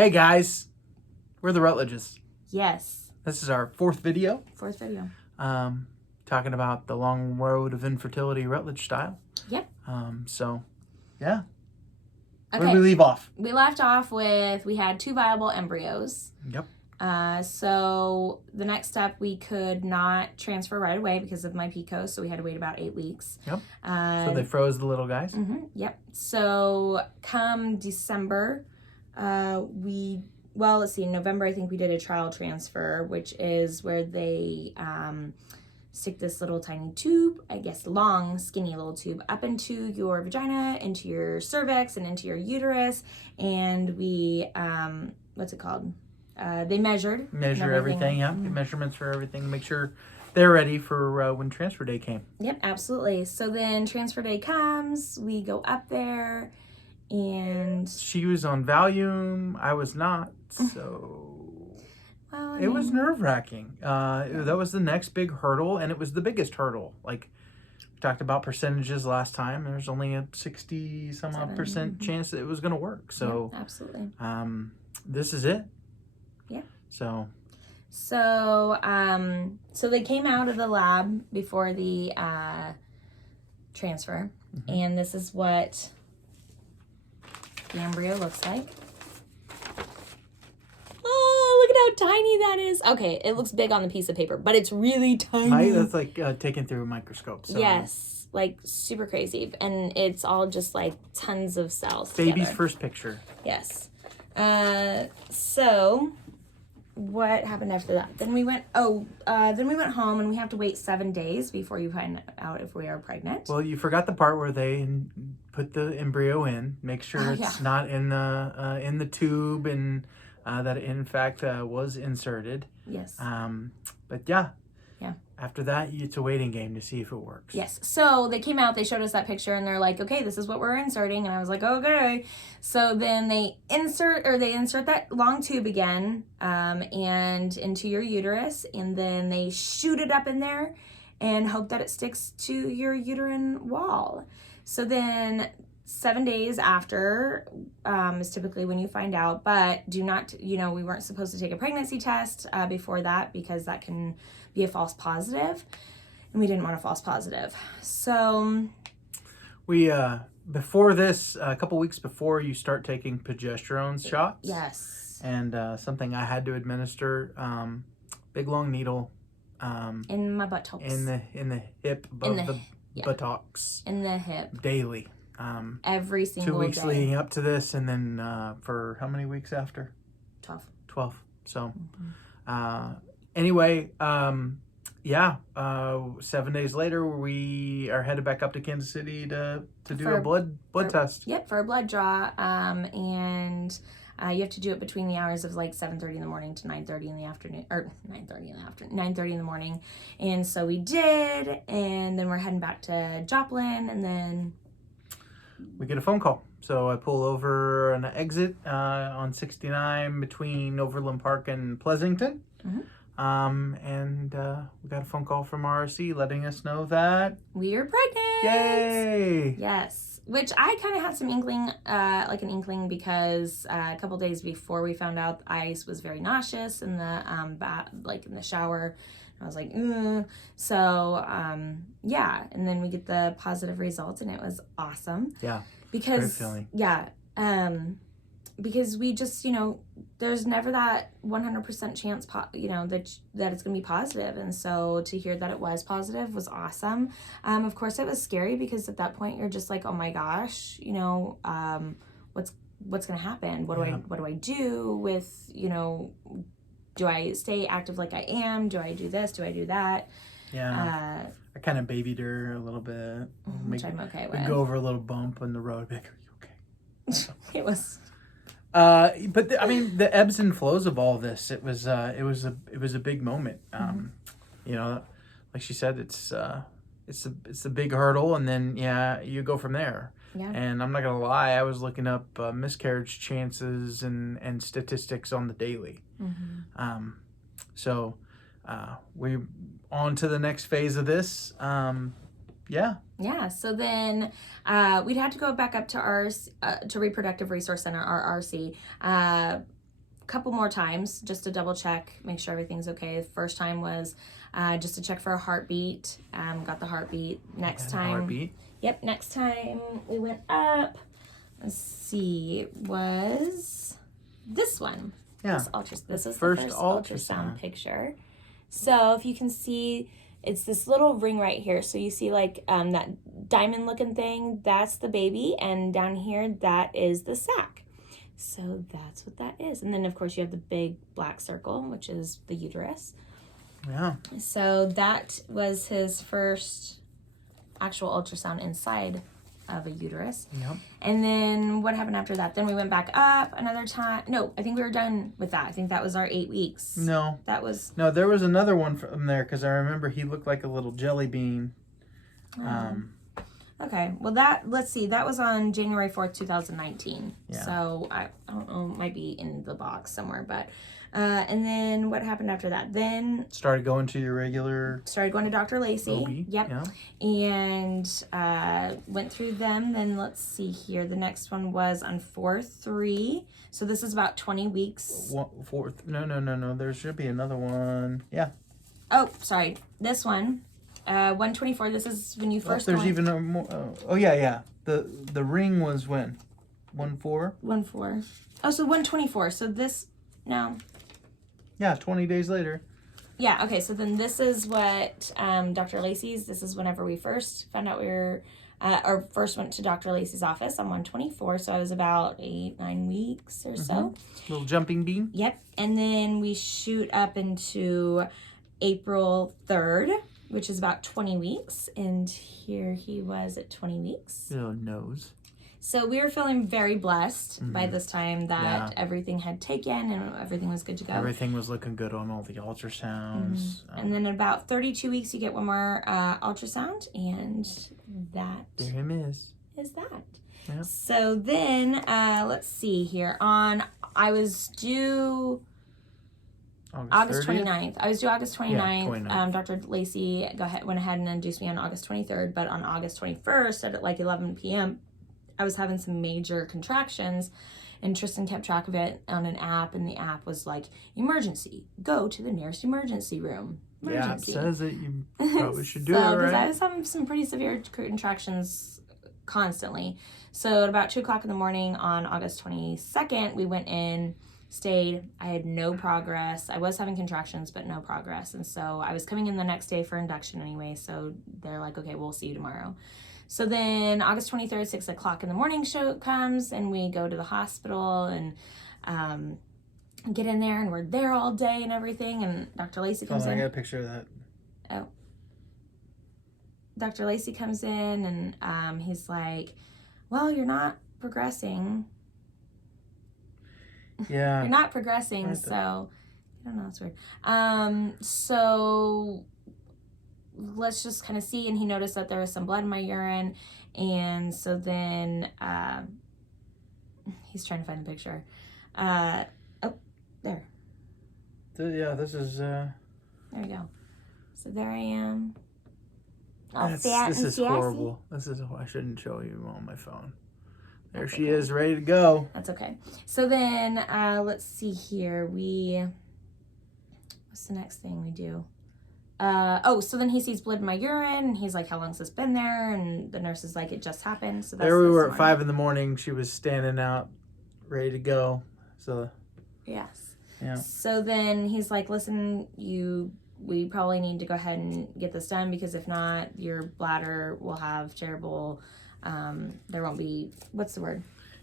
Hey guys, we're the Rutledges. Yes. This is our fourth video. Talking about the long road of infertility Rutledge style. Yep. Yeah. Okay. Where did we leave off? We left off with we had 2 viable embryos. Yep. So the next step, we could not transfer right away because of my PCOS, so we had to wait about 8 weeks. Yep. So they froze the little guys. Yep. So come December, let's see, in November, I think we did a trial transfer, which is where they stick this little tiny tube, I guess long, skinny little tube, up into your vagina, into your cervix, and into your uterus. And we, what's it called? They measure everything. Yep. Get measurements for everything. Make sure they're ready for when transfer day came. Yep, absolutely. So then transfer day comes, we go up there, and she was on Valium. I was not. So it was nerve-wracking. That was the next big hurdle, and it was the biggest hurdle. Like we talked about percentages last time. There's only a 60-some-odd% chance that it was going to work. So yeah, absolutely. This is it. Yeah. So they came out of the lab before the transfer, and this is what the embryo looks like. Oh, look at how tiny that is. Okay, it looks big on the piece of paper, but it's really tiny. That's like taken through a microscope. So. Yes, like super crazy, and it's all just like tons of cells. Baby's together. First picture. Yes. So what happened after that? Then we went home, and we have to wait 7 days before you find out if we are pregnant. Well, you forgot the part where they put the embryo in, make sure it's not in the tube, and that it in fact was inserted. Yes. But yeah. Yeah. After that, it's a waiting game to see if it works. Yes. So they came out, they showed us that picture, and they're like, okay, this is what we're inserting. And I was like, okay. So then they insert that long tube again, and into your uterus, and then they shoot it up in there and hope that it sticks to your uterine wall. So then 7 days after is typically when you find out, but do not, we weren't supposed to take a pregnancy test before that because that can be a false positive, and we didn't want a false positive. So we, before this, a couple weeks before you start taking progesterone shots. Yes. And something I had to administer, big long needle. In my buttocks. In the hip, above the buttocks. In the hip. Daily. Every single 2 weeks day. leading up to this, and then for how many weeks after? 12. So, anyway, 7 days later, we are headed back up to Kansas City to do a blood test. Yep, for a blood draw, and you have to do it between the hours of like 7:30 in the morning to 9:30 in the afternoon, or 9:30 in the morning. And so we did, and then we're heading back to Joplin, and then we get a phone call. So I pull over an exit on 69 between Overland Park and Pleasanton. And we got a phone call from RRC letting us know that we are pregnant. Yay! Yes, which I kind of had some inkling, because a couple days before we found out, Ice was very nauseous in the in the shower. I was like, So, and then we get the positive results, and it was awesome. Yeah. Because, great feeling. Yeah. Because we just, there's never that 100% chance, that it's going to be positive. And so to hear that it was positive was awesome. Of course, it was scary because at that point you're just like, oh my gosh, what's going to happen? What do I do with, do I stay active like I am? Do I do this? Do I do that? Yeah. I kind of babied her a little bit. Which I'm okay with. We'd go over a little bump in the road. Be like, are you okay? It was. But the ebbs and flows of all this. It was a big moment. Like she said, it's a big hurdle, and then you go from there. Yeah. And I'm not gonna lie, I was looking up miscarriage chances and statistics on the daily. So we on to the next phase of this. Yeah, so then we'd have to go back up to to Reproductive Resource Center, RRC, couple more times just to double check, make sure everything's okay. The first time was just to check for a heartbeat. Got the heartbeat. Next time. Heartbeat. Yep. Next time we went up. Let's see. Was this one? Yeah. This is the first ultrasound picture. So if you can see, it's this little ring right here. So you see like that diamond looking thing, that's the baby. And down here, that is the sac. So that's what that is. And then of course you have the big black circle, which is the uterus. Yeah. So that was his first actual ultrasound inside of a uterus. Yep. And then what happened after that? Then we went back up another time. No, I think we were done with that. I think that was our 8 weeks. No. That was... No, there was another one from there because I remember he looked like a little jelly bean. Okay. Well, let's see. That was on January 4th, 2019. Yeah. So I don't know, it might be in the box somewhere, but... and then what happened after that? Then started going to your regular. Started going to Dr. Lacey. OB, yep. Yeah. And went through them. Then let's see here. The next one was on 4/3. So this is about 20 weeks. Fourth. No. There should be another one. Yeah. Oh, sorry. This one. 124. This is when you first. There's even a more. Oh yeah. The ring was when. 1/4. 1/4. Oh, so 124. So this no. Yeah, 20 days later. Yeah, okay, so then this is what Dr. Lacey's, this is whenever we first found out we were, or first went to Dr. Lacey's office on 124, so I was about 8-9 weeks or so. Little jumping bean. Yep, and then we shoot up into April 3rd, which is about 20 weeks, and here he was at 20 weeks. Little nose. So we were feeling very blessed by this time that everything had taken and everything was good to go. Everything was looking good on all the ultrasounds. And then in about 32 weeks, you get one more ultrasound, and that there him is that. Yeah. So then, let's see here. I was due August 29th. I was due August 29th. Yeah, 29th. Dr. Lacey went ahead and induced me on August 23rd, but on August 21st at like 11 p.m., I was having some major contractions, and Tristan kept track of it on an app, and the app was like, emergency, go to the nearest emergency room. Emergency. Yeah, it says that you probably should do it, right? Because I was having some pretty severe contractions constantly. So at about 2 o'clock in the morning on August 22nd, we went in, stayed. I had no progress. I was having contractions, but no progress. And so I was coming in the next day for induction anyway, so they're like, okay, we'll see you tomorrow. So then August 23rd, 6 o'clock in the morning show comes, and we go to the hospital and get in there, and we're there all day and everything, and Dr. Lacey comes in. I got a picture of that. Oh. Dr. Lacey comes in, and he's like, well, you're not progressing. Yeah. You're not progressing, so... I don't know, that's weird. So... let's just kind of see. And he noticed that there was some blood in my urine, and so then he's trying to find the picture. Oh, there. Yeah, this is there we go. So there I am. This is horrible. This is, I shouldn't show you on my phone. There she is, ready to go. That's okay. So then let's see here. What's the next thing we do? So then he sees blood in my urine, and he's like, how long's this been there? And the nurse is like, it just happened. So that's there we were at 5 a.m. She was standing out, ready to go. So yes. Yeah. So then he's like, listen, we probably need to go ahead and get this done, because if not, your bladder will have terrible, there won't be, what's the word?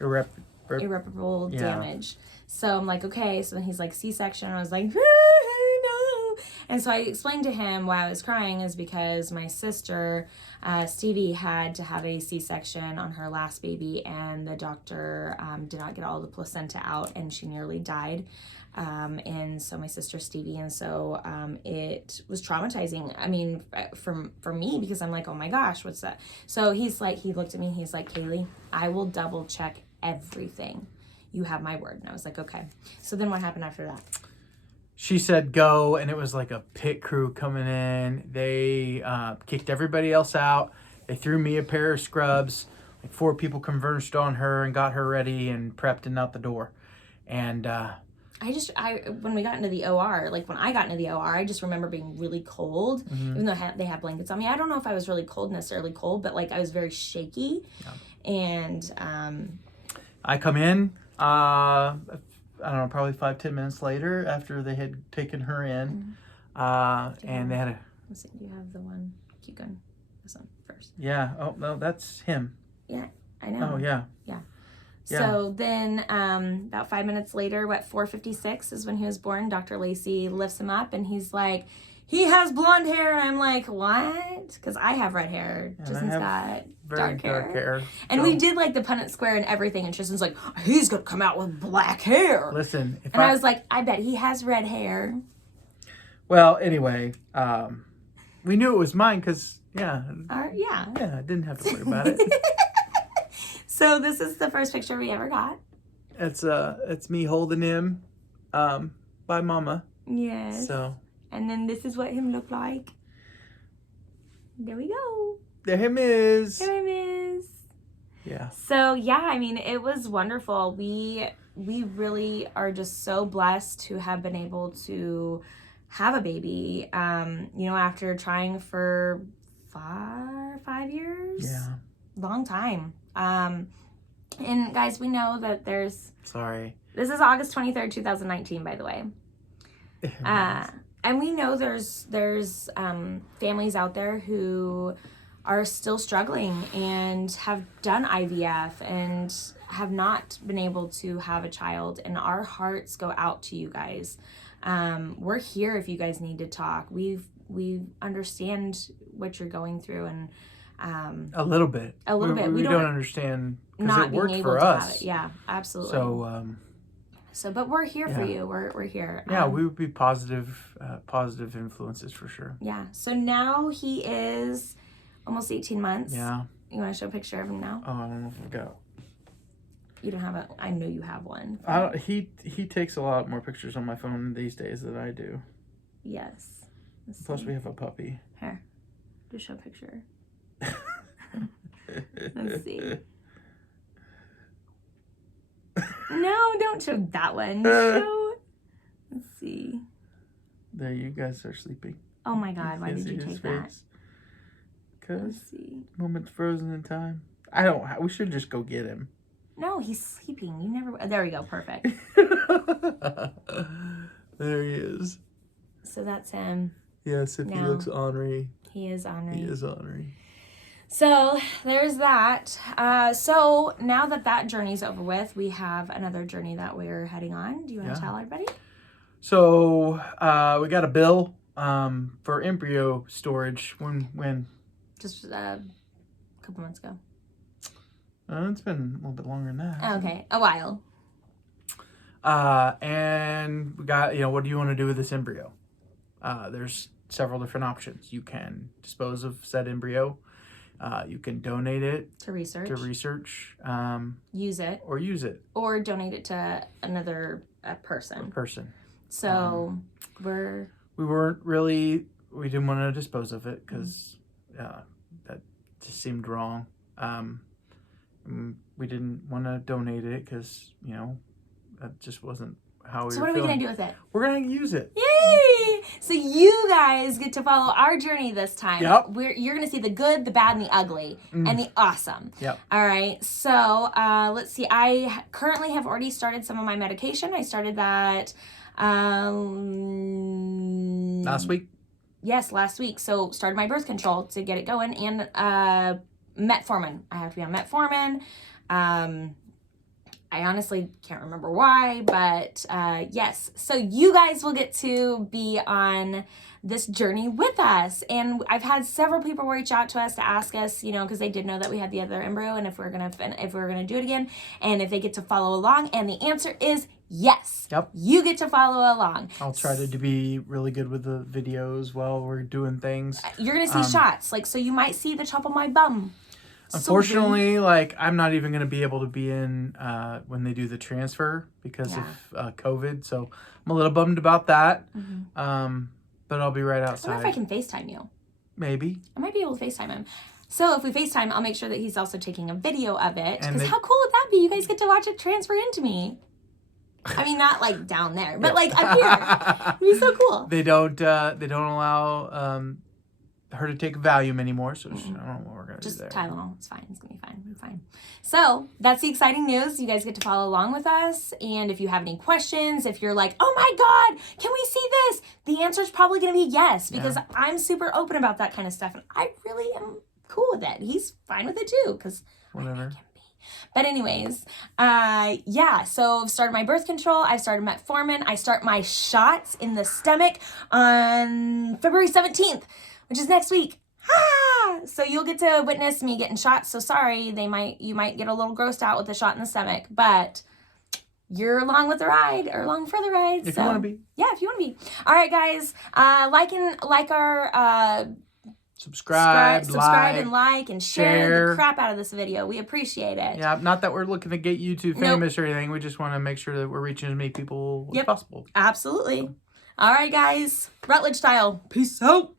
Irreparable damage. So I'm like, okay. So then he's like, C-section. And I was like, no. And so I explained to him why I was crying is because my sister, Stevie, had to have a C-section on her last baby, and the doctor did not get all the placenta out, and she nearly died. And so my sister Stevie, and so it was traumatizing. I mean, for me, because I'm like, oh my gosh, what's that? So he's like, he looked at me, he's like, Kaylee, I will double check everything. You have my word. And I was like, okay. So then what happened after that? She said go, and it was like a pit crew coming in. They kicked everybody else out. They threw me a pair of scrubs. Like 4 people converged on her and got her ready and prepped and out the door. And when we got into the OR, like when I got into the OR, I just remember being really cold, even though they had blankets on me. I don't know if I was really necessarily cold, but like I was very shaky. Yeah. And I come in, I don't know, probably 5-10 minutes later after they had taken her in, and they had a... Let's see, do you have the one? Keep going. This one first. Yeah. Oh, no, that's him. Yeah, I know. Oh, yeah. Yeah. So then about 5 minutes later, 4:56 is when he was born, Dr. Lacey lifts him up and he's like, he has blonde hair. And I'm like, what? Because I have red hair. Tristan's got dark hair. And we did like the Punnett Square and everything. And Tristan's like, he's going to come out with black hair. Listen. And I was like, I bet he has red hair. Well, anyway, we knew it was mine because, yeah, I didn't have to worry about it. So this is the first picture we ever got. It's me holding him, by Mama. Yes. So. And then this is what him looked like. There we go. There him is. Yeah. So yeah, I mean, it was wonderful. We really are just so blessed to have been able to have a baby. After trying for 5 years. Yeah. Long time. And guys, we know that there's... Sorry. This is August 23rd, 2019, by the way. And we know there's families out there who are still struggling and have done IVF and have not been able to have a child. And our hearts go out to you guys. We're here if you guys need to talk. We understand what you're going through, and a little bit. We don't understand because it worked for us. Yeah, absolutely. So, but we're here for you. We're here. Yeah, we would be positive influences for sure. Yeah. So now he is almost 18 months. Yeah. You want to show a picture of him now? Oh, I don't know if I've got. You don't have a. I know you have one. He takes a lot more pictures on my phone these days than I do. Yes. Plus, we have a puppy. Here, just show a picture. Let's see. No, don't show that one. Let's see. There, you guys are sleeping. Oh my God! Why did you take that? Because moment's frozen in time. We should just go get him. No, he's sleeping. You never. There we go. Perfect. There he is. So that's him. Yes, if he looks ornery. He is ornery. He is ornery. So there's that. So now that journey's over with, we have another journey that we're heading on. Do you want to tell everybody? So we got a bill for embryo storage. When? Just a couple months ago. It's been a little bit longer than that. Okay, a while. And we got, what do you want to do with this embryo? There's several different options. You can dispose of said embryo. You can donate it to research. Use it. Or donate it to another person. So we didn't want to dispose of it because that just seemed wrong. We didn't want to donate it because, that just wasn't how we were feeling. So what are we going to do with it? We're going to use it. Yay! So you guys get to follow our journey this time. Yep. You're going to see the good, the bad, and the ugly, and the awesome. Yep. All right. So let's see. I currently have already started some of my medication. I started that last week. Yes, last week. So started my birth control to get it going, and metformin. I have to be on metformin. I honestly can't remember why, but yes. So you guys will get to be on this journey with us. And I've had several people reach out to us to ask us, because they did know that we had the other embryo and if we're gonna do it again, and if they get to follow along. And the answer is yes. Yep. You get to follow along. I'll try to be really good with the videos while we're doing things. You're gonna see shots, so you might see the top of my bum. Unfortunately, I'm not even going to be able to be in when they do the transfer because of COVID. So I'm a little bummed about that. Mm-hmm. But I'll be right outside. I wonder if I can FaceTime you. Maybe. I might be able to FaceTime him. So if we FaceTime, I'll make sure that he's also taking a video of it. Because how cool would that be? You guys get to watch it transfer into me. I mean, not like down there, but like up here. It'd be so cool. They don't allow her to take Valium anymore, so I don't know what we're gonna do there. Just Tylenol. It's fine. It's gonna be fine. It's fine. So that's the exciting news. You guys get to follow along with us, and if you have any questions, if you're like, "Oh my God, can we see this?" The answer is probably gonna be yes, because I'm super open about that kind of stuff, and I really am cool with it. He's fine with it too, because whatever. But anyways, yeah, so I've started my birth control. I've started metformin. I start my shots in the stomach on February 17th, which is next week. So you'll get to witness me getting shots. So sorry, you might get a little grossed out with the shot in the stomach, but you're along with the ride, or along for the ride. If you want to be. Yeah, if you want to be. All right, guys, like our... Subscribe and like and share the crap out of this video. We appreciate it. Yeah, not that we're looking to get YouTube famous or anything. We just want to make sure that we're reaching as many people as possible. Absolutely. All right, guys. Rutledge style. Peace out.